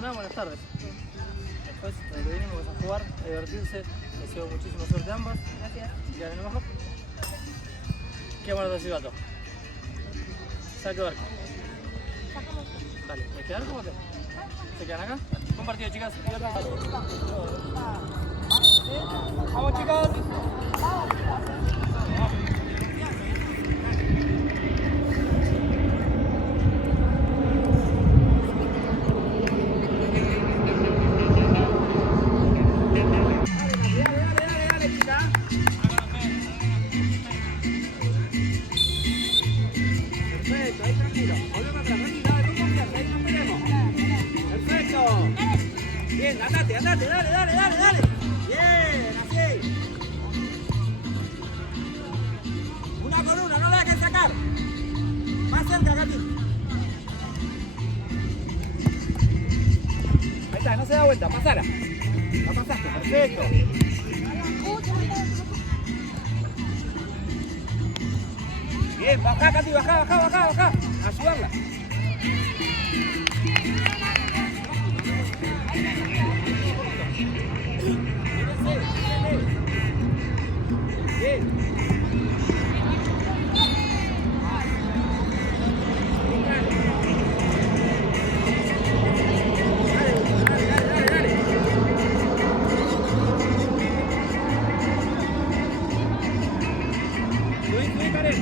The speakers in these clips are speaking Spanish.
nada, buenas tardes. Después lo que vinimos a jugar, a divertirse. Les deseo muchísima suerte a ambas. Gracias. Y a lo mejor. ¿Qué bueno de silbato? Saque barco. Dale, ¿me quedan cómo te? ¿Se quedan acá? Buen partido, chicas. Vamos, chicos. Perfecto, ahí tranquilo. Volvemos atrás, tranquilo, dale, con confianza, ahí nos veremos. Perfecto. Bien, andate, andate, dale. Bien, así. Una con una, no la dejes sacar. Más cerca, Katy. Ahí está, no se da vuelta, pasala. La pasaste, perfecto. Bien, bajá, Katy, bajá. Ayudarla. Bien. Subí, Karen.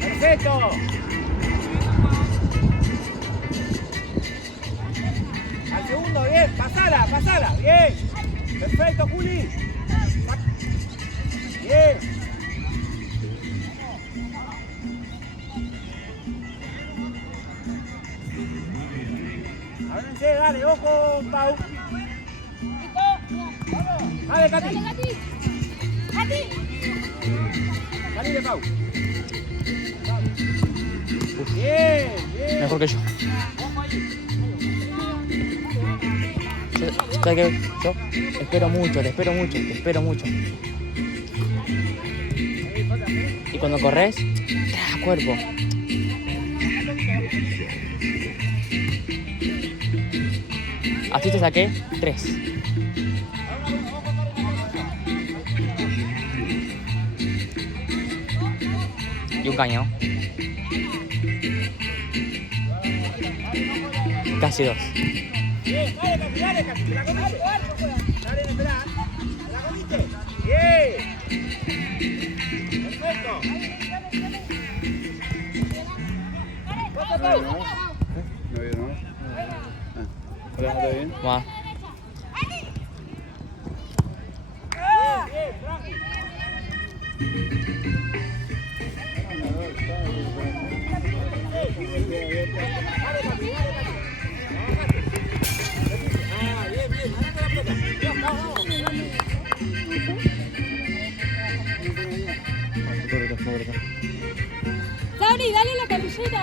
Perfecto. Al segundo, bien. Pasala. Bien. Perfecto, Juli. Bien. Ábrense, dale, ojo, Pau. Dale, Katy. Dale, Pau. Bien. Mejor que yo. ¿Sabes qué? Yo te espero mucho. Y cuando corres, traes cuerpo. Así te saqué 3. Y un caño. Casi 2. Bien, dale, Katy, ¿te la comiste? Dale, espera. ¿Te la comiste? Bien. Perfecto. No vieron, ¿no? Hola, ¿está bien? Va. Bien, tranqui. Dale, Katy. Ah, bien. Andate la pelota. Bien, vamos. Sabri, dale la camiseta.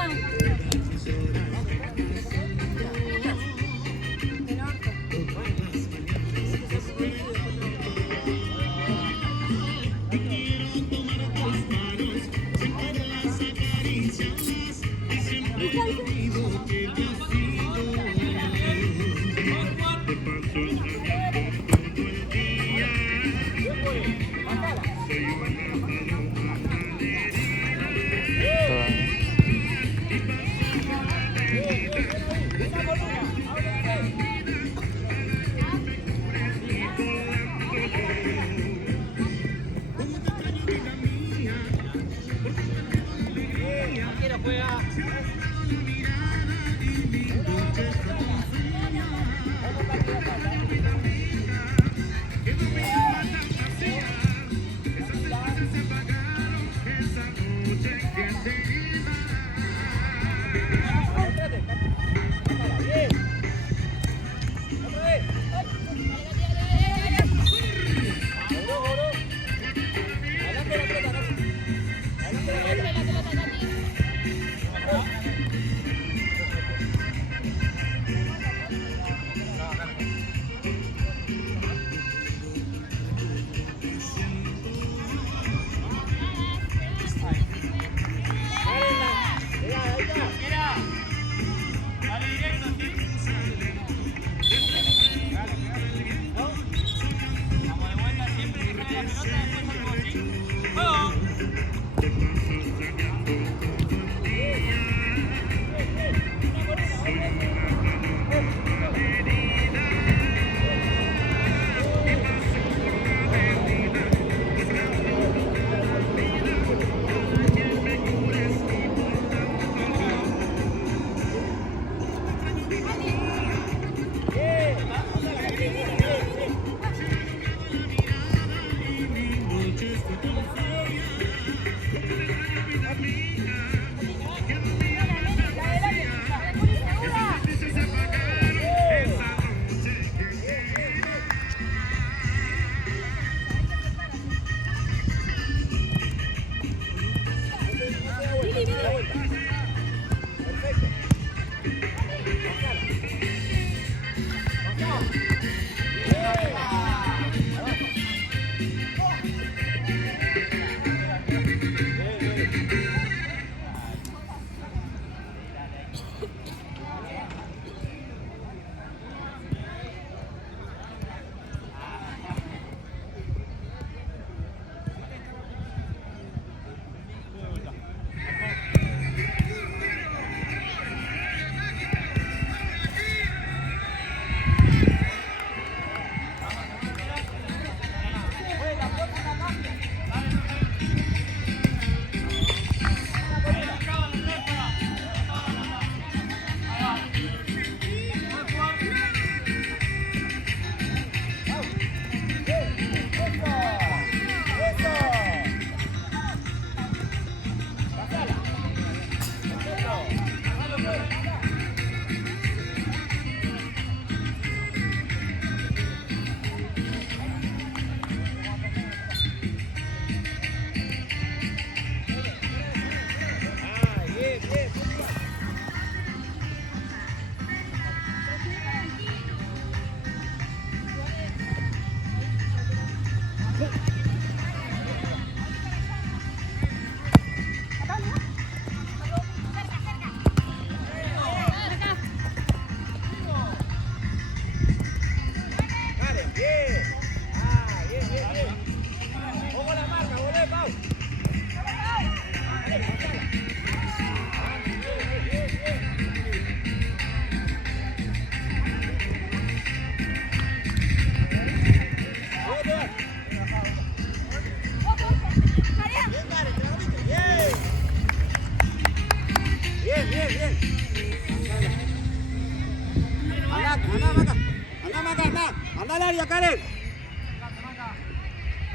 Anda al área, Karen.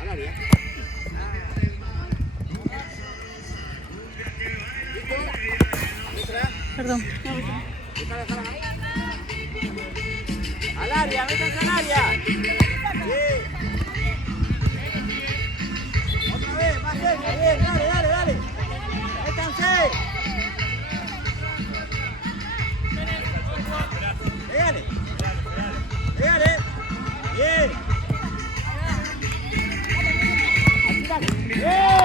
Al área. Perdón. Al área, métanse al área. Bien. Otra vez, más cerca, bien, dale. Métanse. Pégale. Bien. Bien.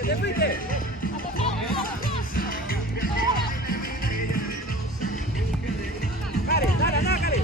Te fuiste. Dale.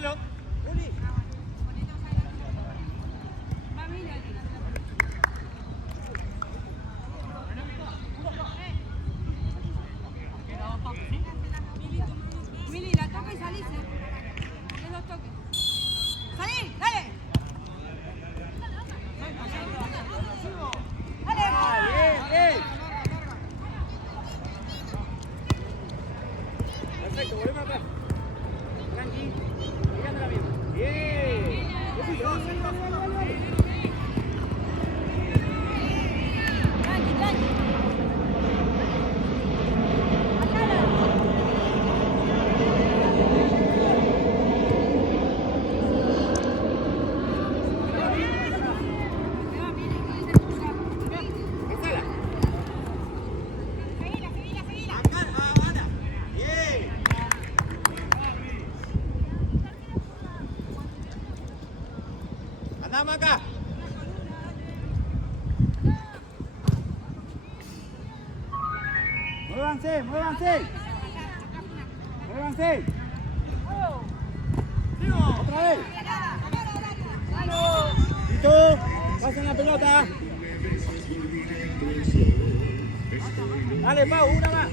Marcelo. Juli. Mili, la toca y salís, que los toques. ¡Salí! ¡Dale! Bien, bien. Perfecto, volvemos acá. Tranqui. Mirándola bien. Bien. Tranqui, tranqui. Marcela. Acá, Ana. Bien. Andamos acá. Muévanse, muévanse. Muévanse. Otra vez. Listo. Pasen la pelota. Dale, Pau, una más.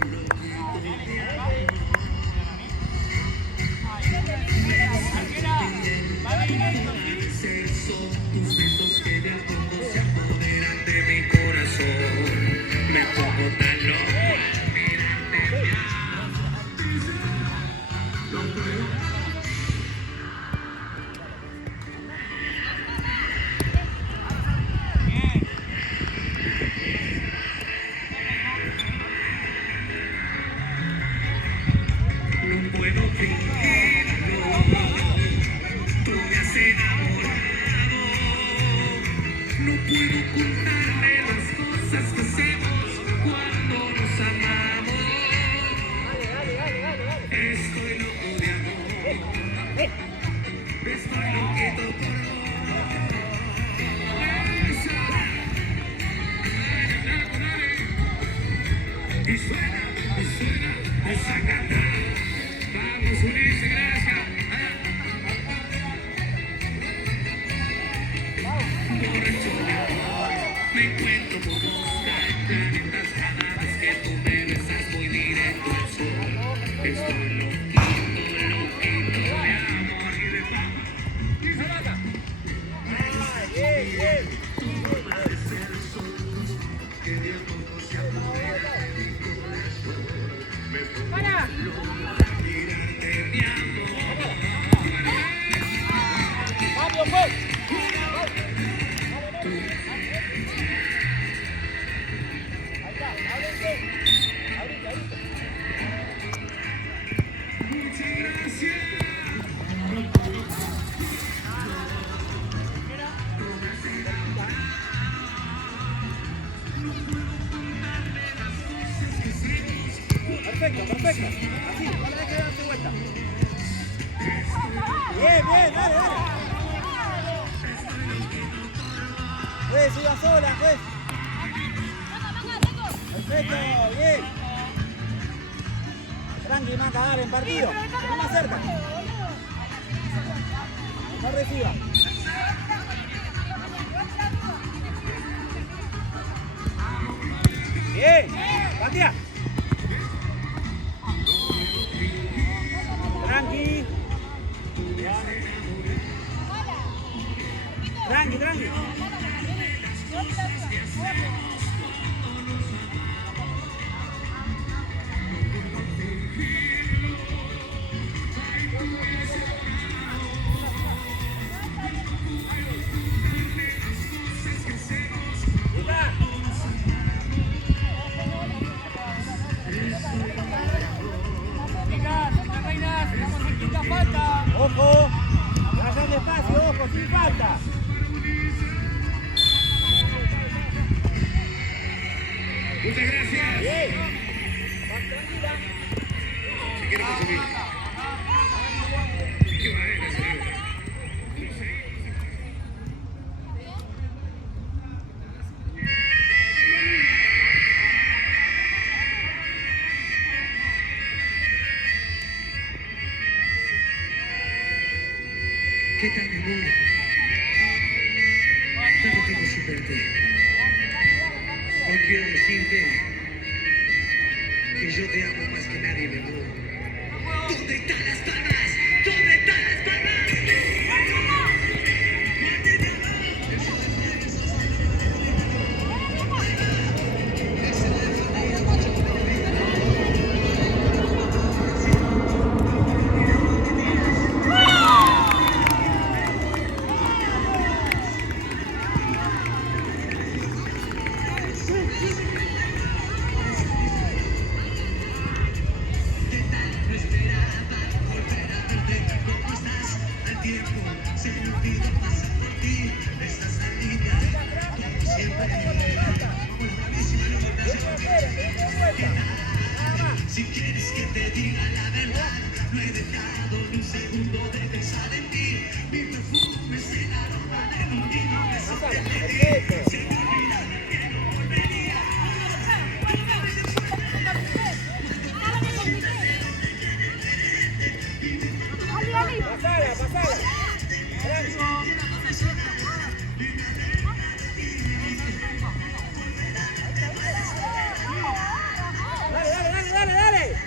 De mi corazón, me pongo tan loco. No puedo fingirlo, tú me has enamorado. No puedo ocultarle las cosas que hacemos cuando nos amamos. Estoy loco de amor, estoy loquito por vos. Y suena esa cantada. Vamos, Ulises, gracias. Borracho de amor, me encuentro por buscar planetas cada vez que tú me besas, voy directo al sol. Estoy loquito, loquito de amor y de paz. Bien, bien. ¡Para! Fabio, gol. Ahí está, ábrete. Ahorita, ahorita. Perfecto, perfecto. Así, no le dejes darse vuelta. Bien, bien, dale, dale. Pues, siga sola, pues. Perfecto, bien. Tranqui, Maca, dale, en partido. No más cerca. No reciba. Bien, Matías. Tranqui. Tranqui, tranqui. Ojo, vayan despacio, ojo, sin falta. Muchas gracias. Bien. Tranquila. Si quieres subir. Que vayan a subir. ¿Qué tal, mi amor? Tanto tiempo sin verte. Hoy quiero decirte que yo te amo más que nadie, mi amor. ¿Dónde están las palmas? ¿Dónde están las palmas? Si quieres que te diga la verdad, no he dejado ni un segundo de pensar en ti. Mi perfume es el aroma de un niño que siempre te di. Se me olvida que no volvería. Pasala, pasala.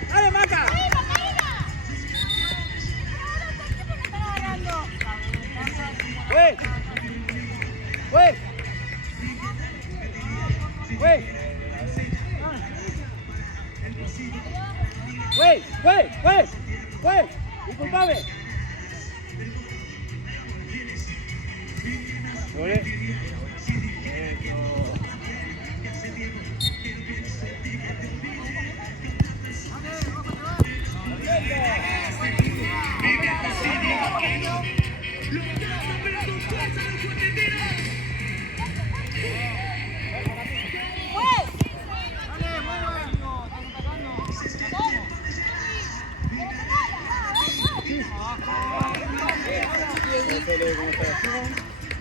Dale, Maca. Güey. Güey. Güey. Güey. Disculpame. ¿Vale?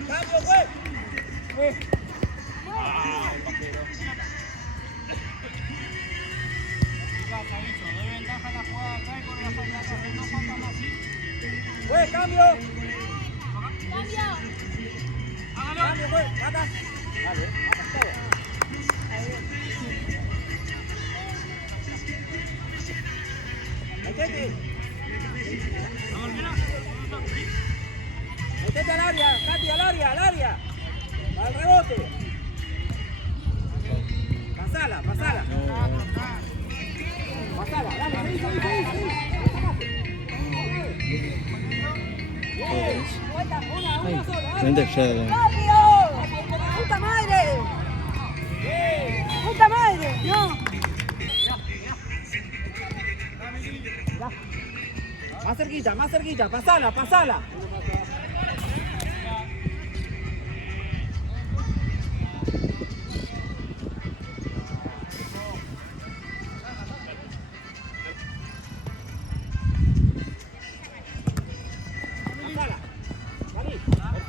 Cambio, güey. Güey, cambio. Cambio, güey. Mata. Dale, mata todo. Metete. Metete al área, Katy, al área. Al rebote. Pasala. Pasala, dale, seguí. Vente ya. ¡Puta madre! ¡Puta madre! ¡No! Más cerquita, pasala.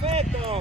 Perfecto.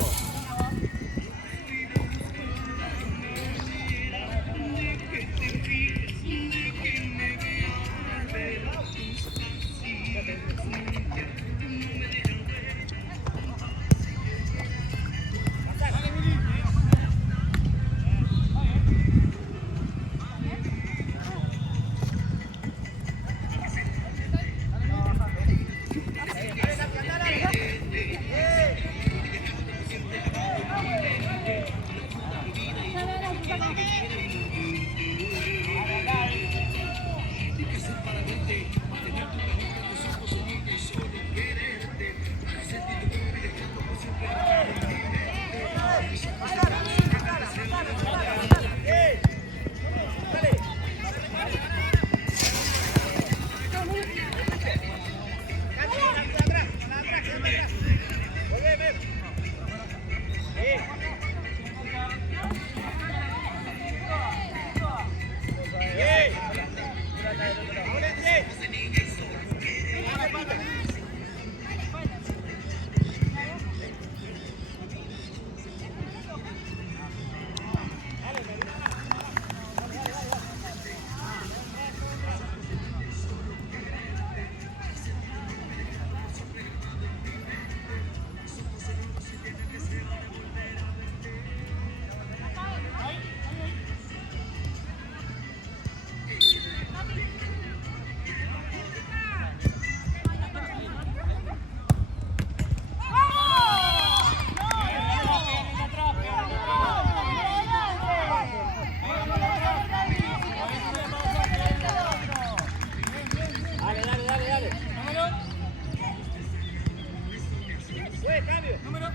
Pues, cambio. Número.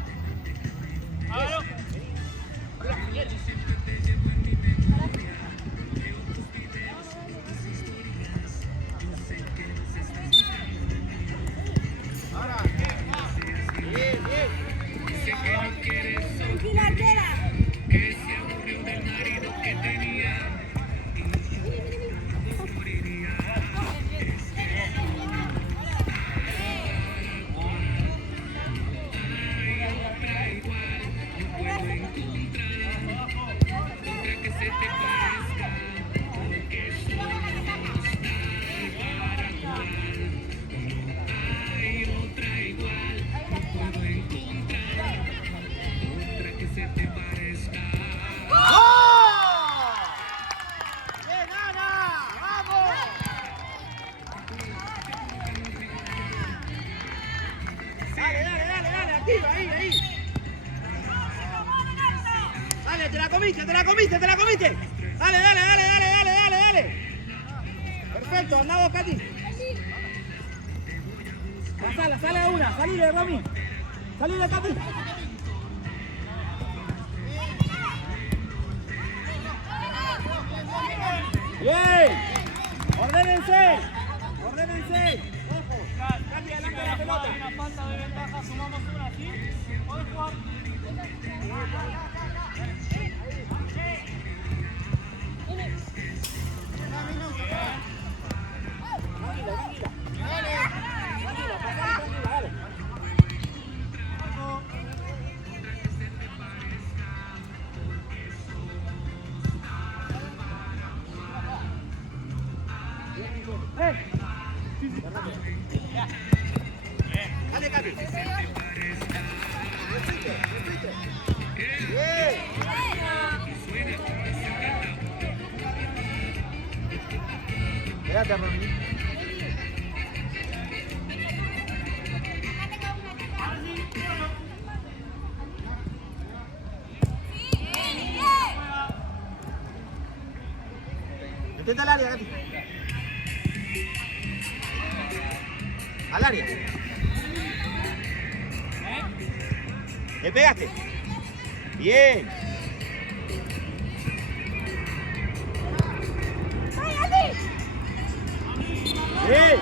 Hágalo. Ahora, bien, bien. Tranquila, arquera. Que se aburrió del marido que tenía. Otra que se te parezca, porque somos tal para cual. Hay otra igual, no puedo encontrar otra que se te parezca. ¡Bien, Ana! ¡Vamos! Dale, dale, dale, dale, activa, ahí. Dale, te la comiste. Dale. Perfecto, andamos, Katy. Sale de una, salile, Romy. Salile, Katy. Bien. Ordénense. Ojo. Katy, adelante de la pelota. Hay una falta de ventaja, sumamos una, ¿sí? Podés jugar. Dale, Katy. Repite. Bien. Espérate, Romy. Metete al área, Katy. Al área. ¿Le pegaste? Bien. Bien.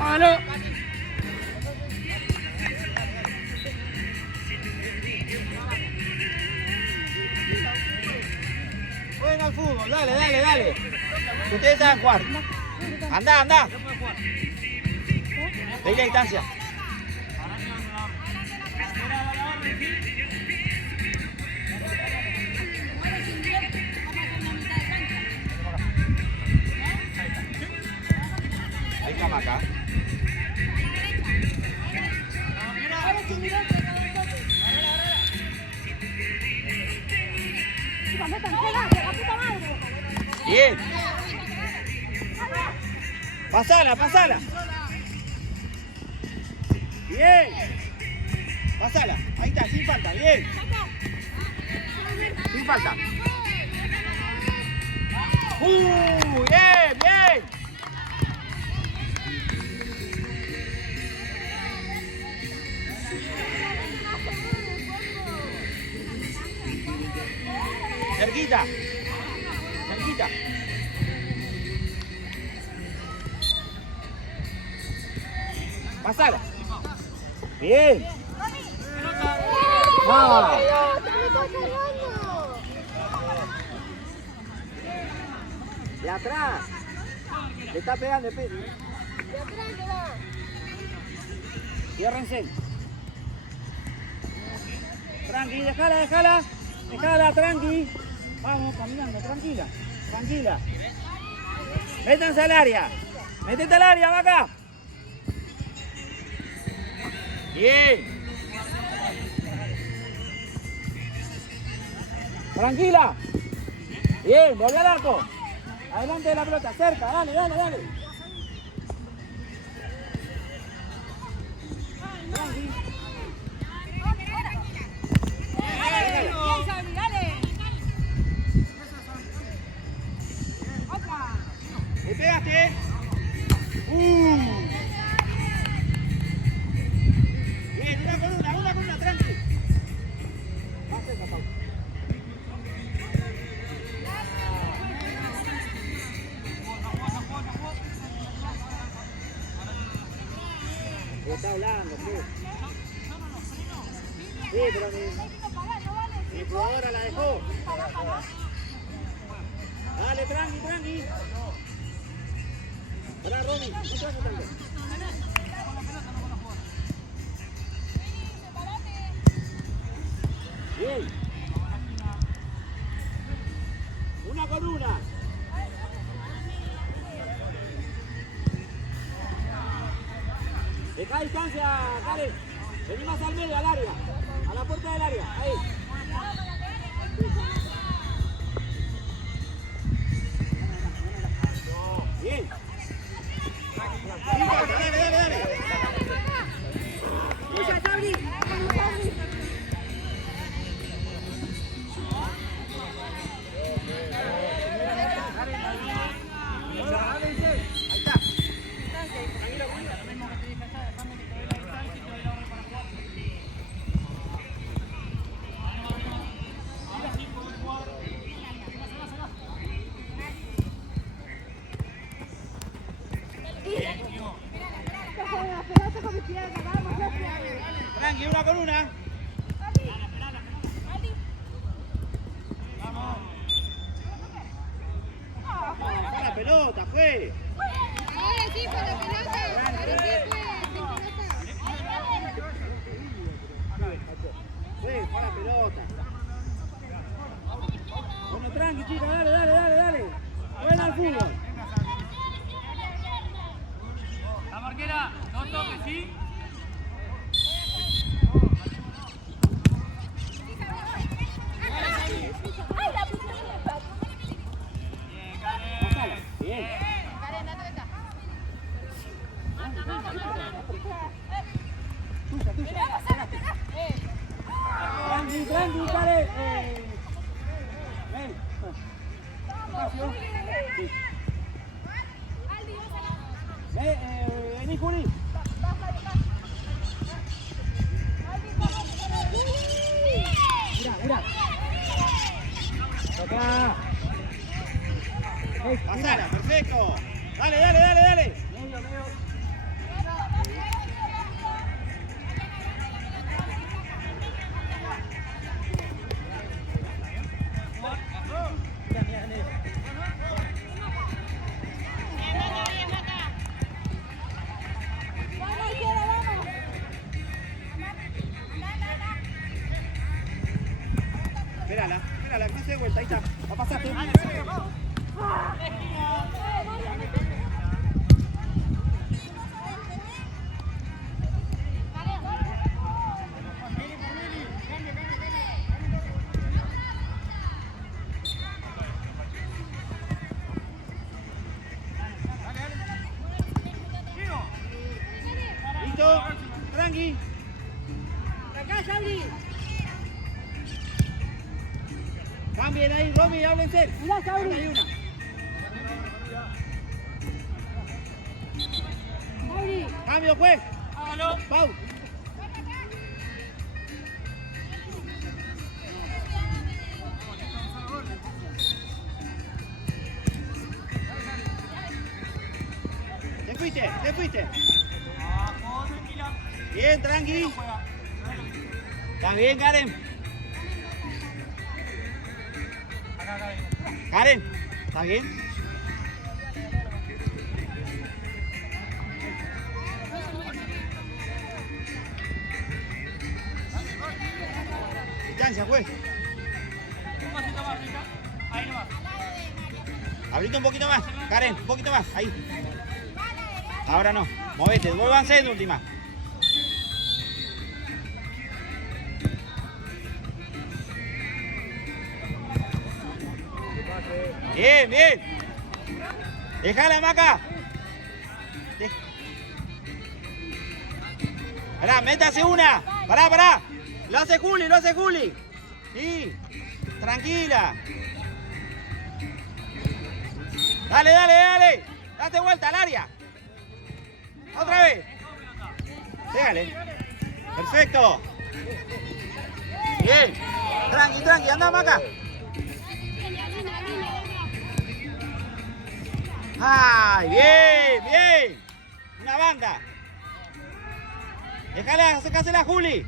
Hágalo. Jueguen al fútbol, dale. Ustedes saben jugar. Anda. Veis la distancia. Ahí está Maca. Bien. Pasala. Bien. Pasala. Ahí está, sin falta. Bien. Sin falta. Bien. Cerquita. Pasala. Bien. ¡Ah! De atrás. Le está pegando el pelo. Ciérrense. Tranqui, déjala. Déjala, tranqui. Vamos, caminando, tranquila. Tranquila. Métanse al área. Métete al área, Vaca. Bien. Tranquila. Bien, volví al arco. Adelante de la pelota, cerca, dale. Tranqui. Bien, Sabri, dale. Otra. ¡Le pegaste! Bien, una con una, tranqui. Más cerca, Pau. Está hablando, sí. Sí, pero mi jugadora la dejó. Dale, tranqui. Pará, Romy, no te vas a tanto. Bien. Una con una. Deja distancia, Karen. Vení más al medio, al área. A la puerta del área. Ahí. Bien. Dale. Lucha, Sabri. Tranqui, una con una. Vamos. La pelota, fue. Ahora sí, con la pelota. Ahora sí, Sí, fue la pelota. Bueno, tranqui, chica, dale. Buena al fútbol. La marquera, no toques, ¿sí? Bien. Tranqui, Karen. Ven. Espacio. Sí. Vení, Juli. Mira. Acá. Pasala, perfecto. Dale. Medio. Espérala, que no se dé vuelta, ahí está. La pasaste. Listo, tranqui. Acá, Sabri. Cambien ahí, Romy, háblense. Mirá, Sabri. Hay una. Sabri. Cambio, juez. Hágalo. Pau. Te fuiste. Bien, tranqui. ¿Está bien, Karen? Karen, ¿está bien? distancia, juez. Un pasito más, Rica. Ahí nomás. Abrite un poquito más, Karen, un poquito más, ahí. Ahora no, movete, vuélvanse en última. Bien, bien. Déjala, Maca. Pará, métase una. Pará. Lo hace Juli. Sí, tranquila. Dale. Date vuelta al área. Otra vez. Déjale. Perfecto. Bien. Tranqui, anda, Maca. ¡Ay, bien! Una banda. Déjala, acércasela a Juli.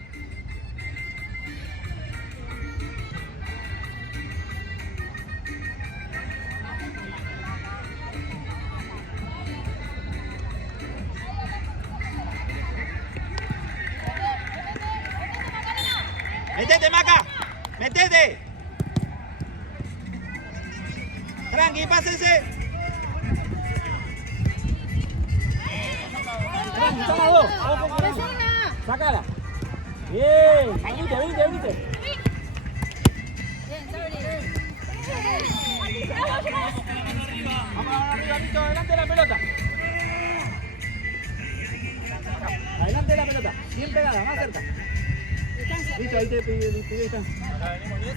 ¡Metete, Maca! ¡Metete! Tranqui, pásense. Tranqui, toma dos. Sácala. Bien. Venite. Vamos arriba, Lito. Adelante de la pelota. Adelante de la pelota. Bien pegada, más cerca. Listo, ahí te pidió distancia. Ahora venimos bien.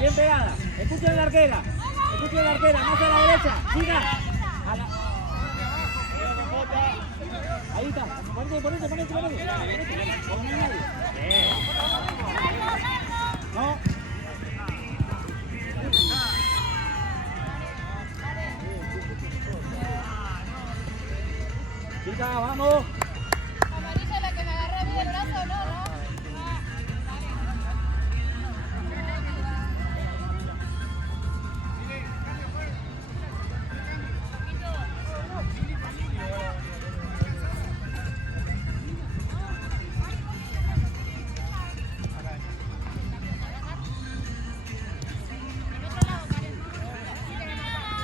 Bien pegada. Escuchen la arquera, más a la derecha. Siga. Ahí está. Ponete. No. Chica, vamos. Amarilla la que me agarró a mí el brazo, no.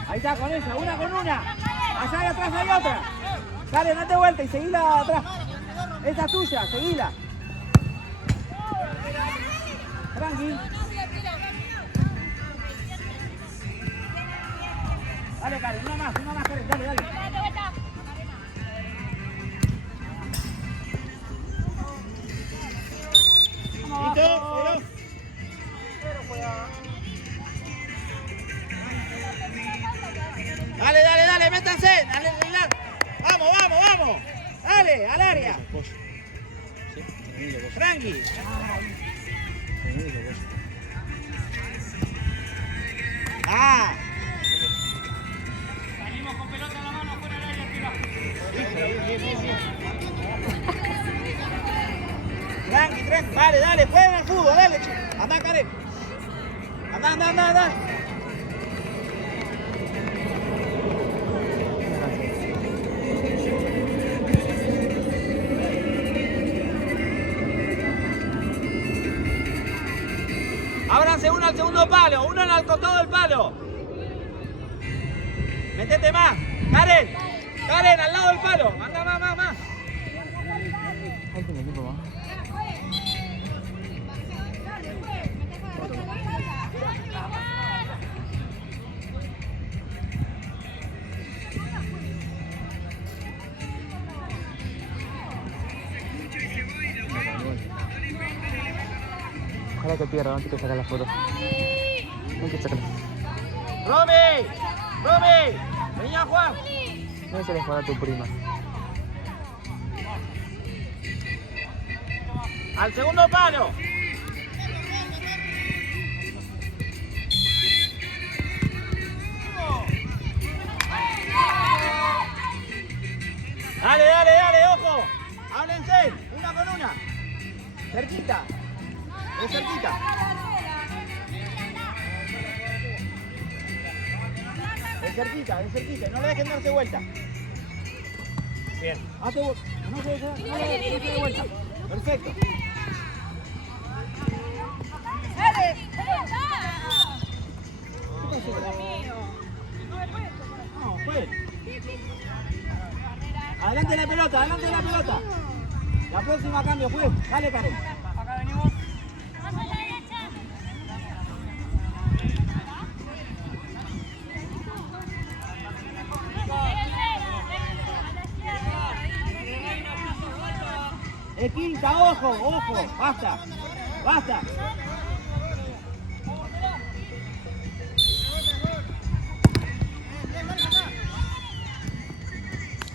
Ahí está, con esa, una con una. Allá de atrás hay otra. Dale, date vuelta y seguila atrás. Esa es tuya, seguila. Tranqui. Dale, Karen, una más, Karen, dale. Listo, Dale, métanse. Dale. Vamos. Dale, al área. Tranqui. Salimos con pelota en la mano fuera del área, tira. Bien. Tranqui. Dale, jueguen al fútbol, dale. Anda, Karen. Anda. Ábranse uno al segundo palo, uno al costado del palo. Métete más. Karen, al lado del palo. Anda más. Ojalá que pierda, no hay que sacar la foto. No hay que sacarla. Romy, vení a jugar. No se les juega a tu prima. Al segundo palo. Dale, ojo. Háblense, una con una. Cerquita. Es cerquita. Es cerquita. No le dejen darse vuelta. Bien. No se de vuelta. Perfecto. Dale. No, juez. Adelante la pelota, adelante la pelota. La próxima cambio, juez. Dale, Karen. Acá venimos. Es quinta, ojo, ojo. Basta. Basta.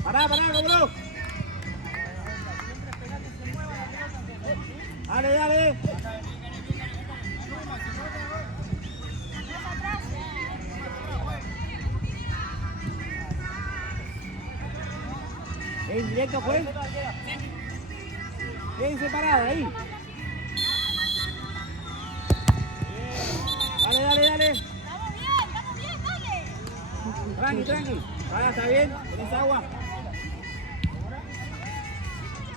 Pará, Gobro. Dale, dale. ¿Es directo, juez? Bien separado, ahí. Dale, dale, dale. Vamos bien, dale. Tranqui, tranqui. Pará, ¿está bien? ¿Tenés agua?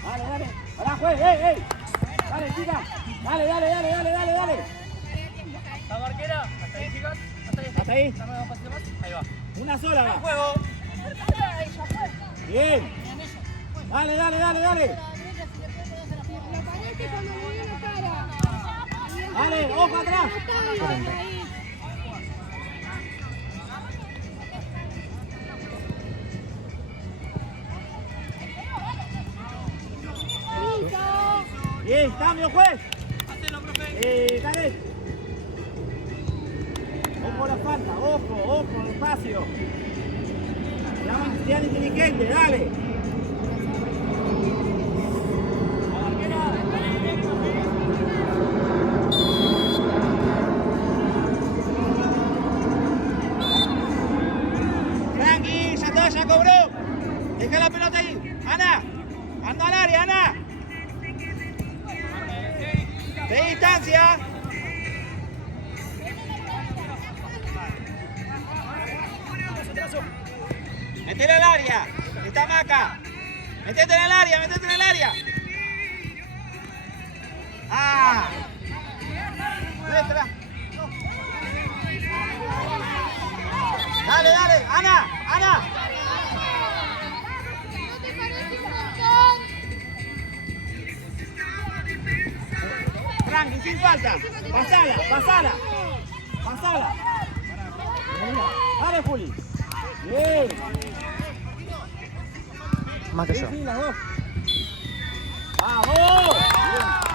Dale, dale. Pará, juez, ey. Dale, chica. Dale. La marquera. Hasta ahí, chicas. Hasta ahí. Dame un pasito más. Ahí va. Una sola va. Juego. Bien. Dale. Dale, ojo atrás. Bien, cambio, juez. Hacelo, profe. Dale. Ojo a la falta, ojo, despacio. Sean inteligentes, dale. Tranqui, ya cobró. Deja la pelota ahí. Ana, anda al área, Ana. De distancia. Metele al área. Está Maca. Metete en el área. Ah. Nuestra. Dale. Ana. Tranqui, sin falta. Pasala. Dale, Juli. Bien. Más que yo. Sí, las dos. ¡Vamos! Bien.